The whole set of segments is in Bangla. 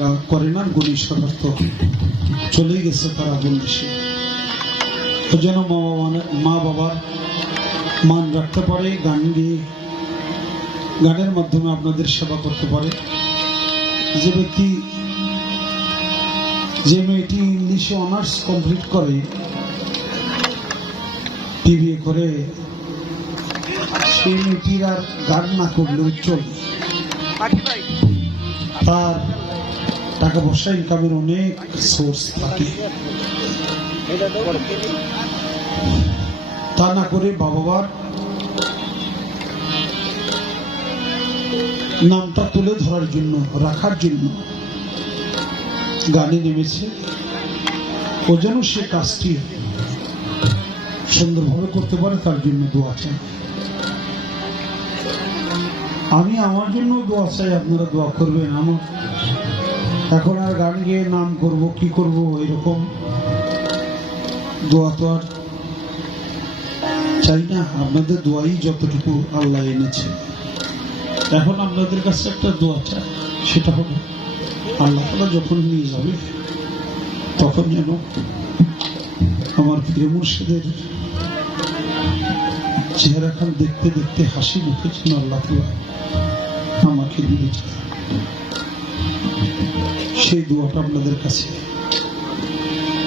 গান করে না, গুণী সদর তো চলে গেছে তারা বলছে। ওই জন্য মা বাবার মান রাখতে পারে, গান গিয়ে গানের মাধ্যমে আপনাদের সেবা করতে পারে। যে ব্যক্তি, যে মেয়েটি ইংলিশে অনার্স কমপ্লিট করে, বিবিএ করে, সেই মেয়েটির আর গান না করলেও চলে। তার টাকা পয়সা ইনকামের অনেক সোর্স থাকে। তা না করে বাবার নামটা তুলে ধরার জন্য, রাখার জন্য গানে নেমেছে। ও যেন সে কাজটি সুন্দরভাবে করতে পারে, তার জন্য দোয়া চাই। আমি আমার জন্য দোয়া চাই, আপনারা দোয়া করবেন। আমার এখন আর গান গেয়ে নাম করব, কি করব, এরকম দোয়া তো আর চাই না। আপনাদের দোয়াই যতটুকু আল্লাহ এনেছে। এখন আপনাদের কাছে একটা দোয়া চাই, সেটা হবে আল্লাহ তাআলা যখন নিয়ে যাবে, তখন যেন আমার প্রিয় মুর্শিদের চেহারাখান দেখতে দেখতে হাসি মুখে যেন আল্লাহ তাআলা আমাকে নিয়ে যায়। সেই দোয়াটা আপনাদের কাছে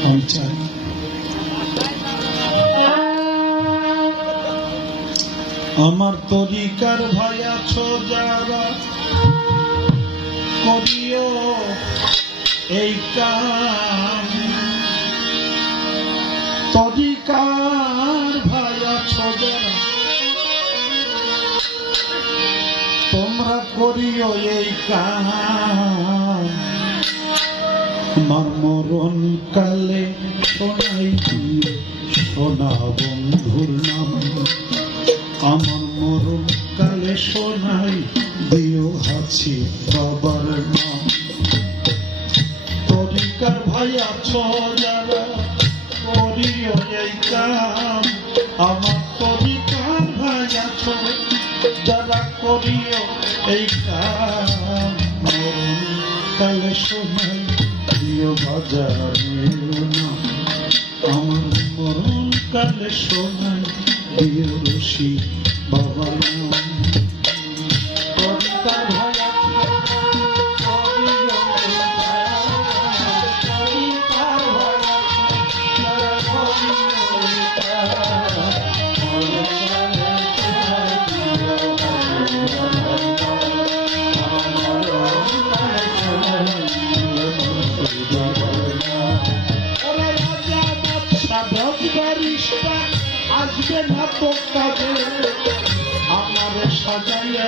আমি চাই। আমার তরিকার ভাই আছো যারা, করিও এই কাম। তরিকার ভাই আছো যারা, তোমরা করিও এই কাম। আমার মরণ কালে শোনাই সোনা বন্ধুর নাম। আমার মরণ কালে শোনাই দিও হাসি বাবার নাম। তরিকার ভাই আছো যারা, করিও এই কাম। আমার তরিকার ভাই আছো যারা, করিও এই কাম। মরণ কালে শোনাই দিও বাজারের নাম। আমার মরণ কালে শোনাই দিও রশি বাবার নাম। তরিকার ভাই আছো, করিও এই কাম। তরিকার ভাই আছো যারা, করিও এই কাম। মরণ কালে শোনাই দিও বাজারের নাম। আসবে না তো কাজে, আমার সাজাইয়া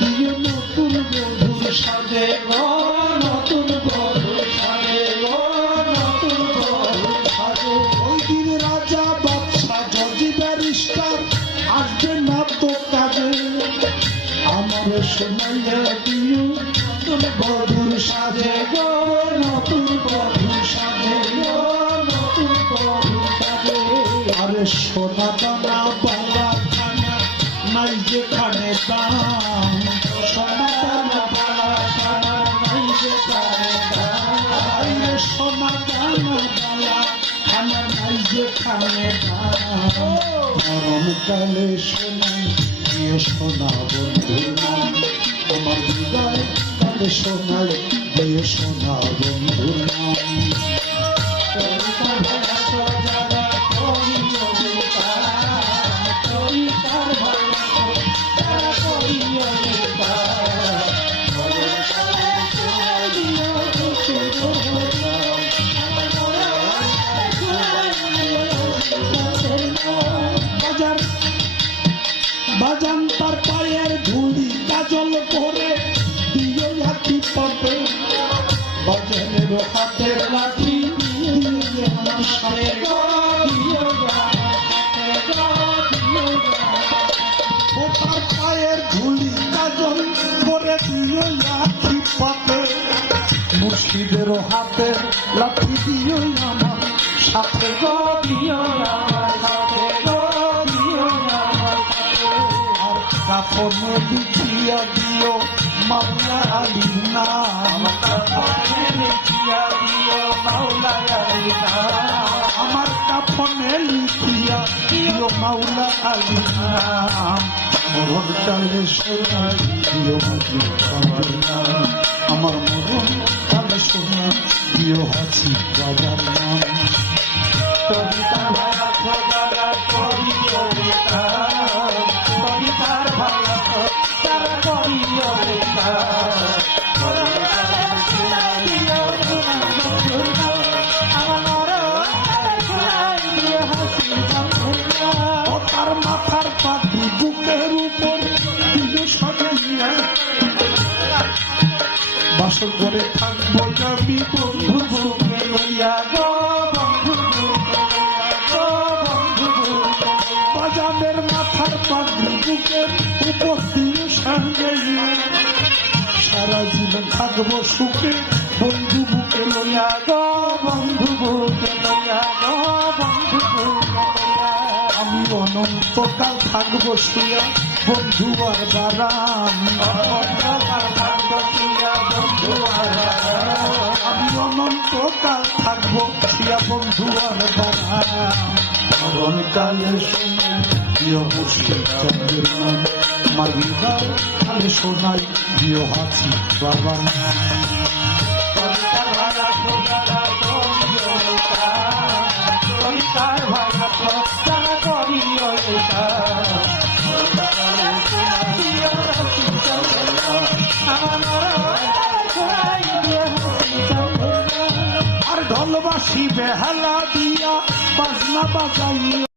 দিও নতুন বধুর সাজে। নতুন বধুর সাজে, নতুন বধুর সাজে। ওই দিন রাজা বাদশা জজ ব্যারিস্টার আসবে না তো কাজে, আমার শোনাইয়া দিও নতুন বধুর সাজে। নতুন বধুর সাজে, নতুন বধুর সাজে। আরে সোনা দানা বালা খানা নাই যেখানে দাম। সোনা দানা বালা খানা নাই যেখানে দাম। আরে সোনা দানা বালা খানা নাই যেখানে দাম। মরণ কালে শোনাই দিও সোনা বন্ধুর নাম। আমার হৃদয় কালে শোনাই দিও সোনা বন্ধুর নাম। বাজান তার পায়ের ধুলি কাজল করে দিও লাঠি পাবে। বাজানের হাতের লাঠি আমার সারে তার পায়ের ধুলি কাজল করে দিও লাঠি পাবে। মুর্শিদের হাতের লাঠি দিও আমার সাথে গো, দিও আমার সাথে গো, দিও আমার সাথে। আর কাপড় বিছিয়া দিও মাওলা আলী নাম লিখিয়া দিও মাওলা আলী নাম আমার কাফনে লিখিয়া দিও মাওলা আলী নাম মরণ কালে শোনাই দিও বাবার নাম আমার মরণ কালে শোনাই দিও হাসি বাবার নাম কবিতা ভাড়া খোদারা করিও রেখা কবিতার ভাড়া তারা করিও রেখা তার মাথার পাখি বুকের উপর সাজাইয়া বাসর করে থাকবো আমি বন্ধু বুকে লইয়া গো বাজানের মাথার পাখি বুকের উপর দিয়ে সাজাইয়া সারা জীবন থাকবো সুখে বন্ধু বুকে লইয়া গো বন্ধু বুকে লইয়া গো বন্ধু বুকে আমি অনন্তকাল থাকবো শুয়া বন্ধু আর বারাম আমি অনন্তকাল থাকবো শুয়া বন্ধু আর বারাম মরণকালে শুনে প্রিয় মুর্শিদ চন্দ্রের নাম মাগি দাও কালে শোনাই প্রিয় হাসি বাবার নাম আর ঢোলবাসী বেহালা দিয়া বাজনা বাজাইও